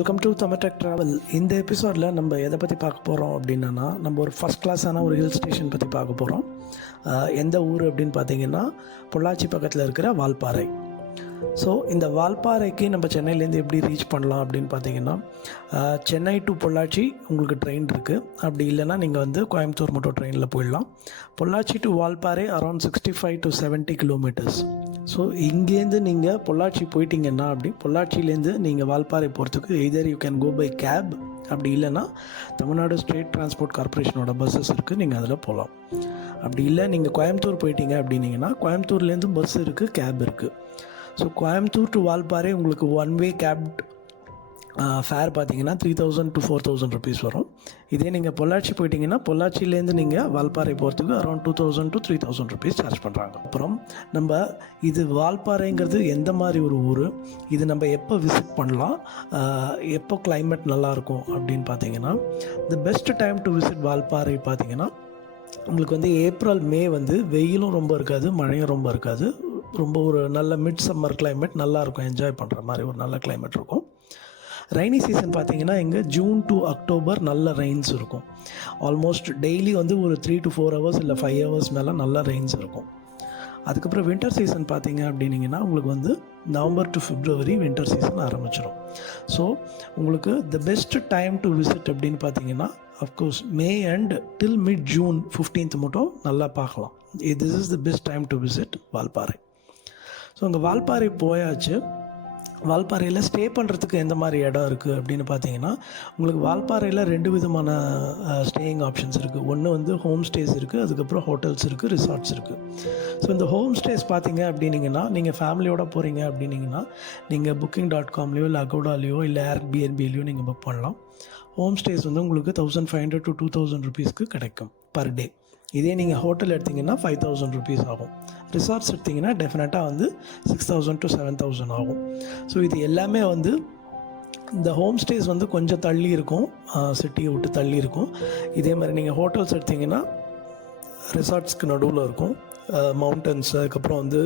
Welcome to Tamil Tech travel. இந்த எபிசோடில் நம்ம எதை பற்றி பார்க்க போகிறோம் அப்படின்னா, நம்ம ஒரு ஃபஸ்ட் கிளாஸான ஒரு ஹில் ஸ்டேஷன் பற்றி பார்க்க போகிறோம். எந்த ஊர் அப்படின்னு பார்த்தீங்கன்னா, பொள்ளாச்சி பக்கத்தில் இருக்கிற வால்பாறை. ஸோ இந்த வால்பாறைக்கு நம்ம சென்னையிலேருந்து எப்படி ரீச் பண்ணலாம் அப்படின்னு பார்த்தீங்கன்னா, சென்னை டு பொள்ளாச்சி உங்களுக்கு ட்ரெயின் இருக்குது. அப்படி இல்லைன்னா நீங்கள் வந்து கோயம்புத்தூர் மட்டும் ட்ரெயினில் போயிடலாம். Pollachi to Valparai around 65 to 70 kilometres. So இங்கேருந்து நீங்கள் பொள்ளாச்சி போயிட்டீங்கன்னா, அப்படி பொள்ளாச்சியிலேருந்து நீங்கள் வால்பாறை போகிறதுக்கு either you can go by cab, அப்படி இல்லைன்னா தமிழ்நாடு ஸ்டேட் டிரான்ஸ்போர்ட் கார்பரேஷனோட பஸ்ஸஸ் இருக்குது, நீங்கள் அதில் போகலாம். அப்படி இல்லை நீங்கள் கோயம்புத்தூர் போயிட்டீங்க அப்படின்னீங்கன்னா, கோயம்புத்தூர்லேருந்து பஸ் இருக்குது, கேப் இருக்குது. ஸோ கோயம்புத்தூர் டு வால்பாறை உங்களுக்கு ஒன் வே கேப் ஃபேர் பார்த்தீங்கன்னா 3000 to 4000 ருபீஸ் வரும். இதே நீங்கள் பொள்ளாச்சி போயிட்டீங்கன்னா, பொள்ளாச்சியிலேருந்து நீங்கள் வால்பாறை போகிறதுக்கு அரௌண்ட் 2000 to 3000 ருபீஸ் சார்ஜ் பண்ணுறாங்க. அப்புறம் நம்ம இது வால்பாறைங்கிறது எந்த மாதிரி ஒரு ஊர், இது நம்ம எப்போ விசிட் பண்ணலாம், எப்போ கிளைமேட் நல்லாயிருக்கும் அப்படின்னு பார்த்தீங்கன்னா, the best time to visit Valparai பார்த்தீங்கன்னா, உங்களுக்கு வந்து ஏப்ரல் மே வந்து வெயிலும் ரொம்ப இருக்காது, மழையும் ரொம்ப இருக்காது. ரொம்ப ஒரு நல்ல மிட் சம்மர் கிளைமேட் நல்லாயிருக்கும், என்ஜாய் பண்ணுற மாதிரி ஒரு நல்ல கிளைமேட் இருக்கும். ரெய்னி சீசன் பார்த்தீங்கன்னா இங்கே ஜூன் டு அக்டோபர் நல்ல ரெயின்ஸ் இருக்கும். ஆல்மோஸ்ட் டெய்லி வந்து ஒரு 3 to 4 hours இல்லை 5 hours மேலே நல்ல ரெயின்ஸ் இருக்கும். அதுக்கப்புறம் வின்டர் சீசன் பார்த்தீங்க அப்படின்னிங்கன்னா, உங்களுக்கு வந்து November to February winter season ஆரம்பிச்சிடும். ஸோ உங்களுக்கு the best time to visit அப்படின்னு பார்த்தீங்கன்னா, of course May and till mid June 15th மட்டும் நல்லா பார்க்கலாம். This is the best time to visit Valparai. So அங்கே வால்பாறை போயாச்சு. வால்பாறையில் ஸ்டே பண்ணுறதுக்கு எந்த மாதிரி இடம் இருக்குது அப்படின்னு பார்த்தீங்கன்னா, உங்களுக்கு வால்பாறையில் 2 விதமான ஸ்டேயிங் ஆப்ஷன்ஸ் இருக்குது. ஒன்று வந்து ஹோம் ஸ்டேஸ் இருக்குது, அதுக்கப்புறம் ஹோட்டல்ஸ் இருக்குது, ரிசார்ட்ஸ் இருக்குது. ஸோ இந்த ஹோம் ஸ்டேஸ் பார்த்தீங்க அப்படின்னிங்கன்னா, நீங்கள் ஃபேமிலியோடு போகிறீங்க அப்படின்னிங்கன்னா, நீங்கள் booking.comலையோ இல்லை அகோடாலையோ இல்லை ஏர்பிஎன்பிலையோ நீங்கள் புக் பண்ணலாம். ஹோம் ஸ்டேஸ் வந்து உங்களுக்கு 1500 to 2000 ருபீஸ்க்கு கிடைக்கும் பர் டே. இதே நீங்கள் ஹோட்டல் எடுத்திங்கன்னா 5000 ருபீஸ் ஆகும். ரிசார்ட்ஸ் எடுத்திங்கன்னா டெஃபினட்டாக வந்து 6000 to 7000 ஆகும். ஸோ இது எல்லாமே வந்து இந்த ஹோம் ஸ்டேஸ் வந்து கொஞ்சம் தள்ளி இருக்கும், சிட்டியை விட்டு தள்ளி இருக்கும். இதே மாதிரி நீங்கள் ஹோட்டல்ஸ் எடுத்திங்கன்னா ரிசார்ட்ஸ்க்கு நடுவில் இருக்கும், மவுண்டன்ஸ், அதுக்கப்புறம் வந்து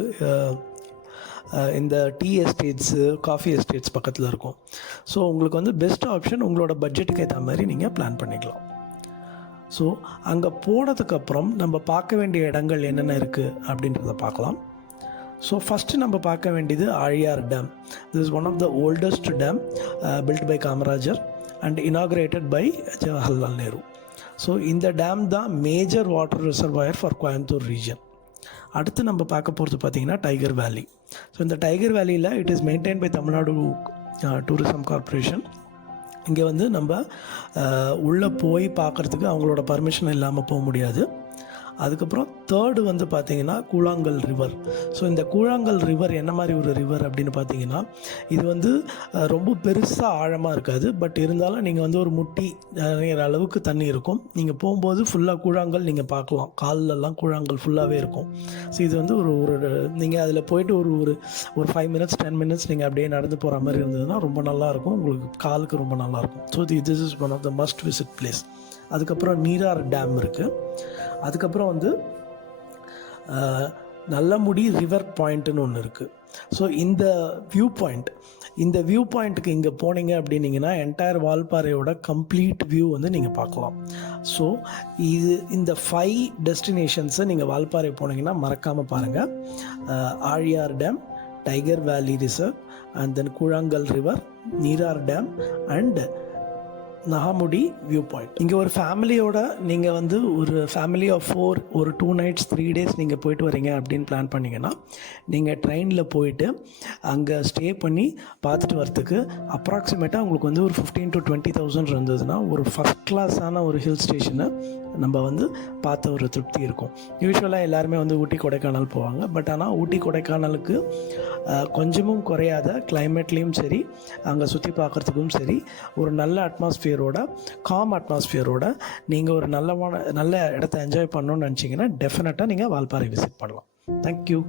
இந்த டீ எஸ்டேட்ஸு, காஃபி எஸ்டேட்ஸ் பக்கத்தில் இருக்கும். ஸோ உங்களுக்கு வந்து பெஸ்ட் ஆப்ஷன் உங்களோட பட்ஜெட்டுக்கு ஏற்ற மாதிரி நீங்கள் பிளான் பண்ணிக்கலாம். ஸோ அங்கே போனதுக்கப்புறம் நம்ம பார்க்க வேண்டிய இடங்கள் என்னென்ன இருக்குது அப்படின்றத பார்க்கலாம். ஸோ ஃபஸ்ட்டு நம்ம பார்க்க வேண்டியது Aliyar dam. This is one of the oldest dam built by Kamarajar and inaugurated by Jawaharlal Nehru. So இந்த டேம் தான் major water reservoir for Coimbatore region. அடுத்து நம்ம பார்க்க போகிறது பார்த்திங்கன்னா டைகர் வேலி. ஸோ இந்த டைகர் வேலியில் it is maintain by Tamil Nadu tourism corporation. இங்கே வந்து நம்ம உள்ளே போய் பார்க்குறதுக்கு அவங்களோட பர்மிஷன் இல்லாமல் போக முடியாது. அதுக்கப்புறம் தேர்டு வந்து பார்த்திங்கன்னா கூழாங்கல் ரிவர். ஸோ இந்த கூழாங்கல் ரிவர் என்ன மாதிரி ஒரு ரிவர் அப்படின்னு பார்த்தீங்கன்னா, இது வந்து ரொம்ப பெருசாக ஆழமாக இருக்காது, பட் இருந்தாலும் நீங்கள் வந்து ஒரு முட்டி அளவுக்கு தண்ணி இருக்கும். நீங்கள் போகும்போது ஃபுல்லாக கூழாங்கல் நீங்கள் பார்க்கலாம், கால்லெல்லாம் கூழாங்கல் ஃபுல்லாகவே இருக்கும். ஸோ இது வந்து ஒரு நீங்கள் அதில் போயிட்டு ஒரு 5 minutes 10 minutes நீங்கள் அப்படியே நடந்து போகிற மாதிரி இருந்ததுன்னா ரொம்ப நல்லாயிருக்கும், உங்களுக்கு காலுக்கு ரொம்ப நல்லாயிருக்கும். So this is one of the must visit place. அதுக்கப்புறம் நீரார் டேம் இருக்குது. அதுக்கப்புறம் வந்து நல்லமுடி ரிவர் பாயிண்ட்டுன்னு ஒன்று இருக்குது. ஸோ இந்த வியூ பாயிண்ட்டுக்கு இங்கே போனீங்க அப்படின்னீங்கன்னா என்டையர் வால்பாறையோட கம்ப்ளீட் வியூ வந்து நீங்கள் பார்க்கலாம். ஸோ இந்த 5 டெஸ்டினேஷன்ஸை நீங்கள் வால்பாறை போனீங்கன்னா மறக்காமல் பாருங்கள். Aliyar dam, tiger valley reserve, and then Koozhangal river, Neerar dam and Nagamudi view point. இங்கே ஒரு ஃபேமிலியோட நீங்கள் வந்து ஒரு ஃபேமிலி ஆஃப் 4 ஒரு 2 nights 3 days நீங்கள் போயிட்டு வரீங்க அப்படின்னு பிளான் பண்ணிங்கன்னா, நீங்கள் ட்ரெயினில் போயிட்டு அங்கே ஸ்டே பண்ணி பார்த்துட்டு வரத்துக்கு அப்ராக்சிமேட்டாக உங்களுக்கு வந்து ஒரு 15 to 20,000 இருந்ததுன்னா ஒரு ஃபஸ்ட் கிளாஸான ஒரு ஹில் ஸ்டேஷனை நம்ம வந்து பார்த்த ஒரு திருப்தி இருக்கும். யூஸ்வலாக எல்லாருமே வந்து ஊட்டி கொடைக்கானல் போவாங்க, பட் ஆனால் ஊட்டி கொடைக்கானலுக்கு கொஞ்சமும் குறையாத கிளைமேட்லேயும் சரி, அங்கே சுற்றி பார்க்குறதுக்கும் சரி, ஒரு நல்ல அட்மாஸ்ஃபியரோட, காம் அட்மாஸ்ஃபியரோட நீங்கள் ஒரு நல்ல இடத்த என்ஜாய் பண்ணணும்னு நினச்சிங்கன்னா டெஃபினட்டாக நீங்கள் வால்பாறை விசிட் பண்ணலாம். தேங்க்யூ.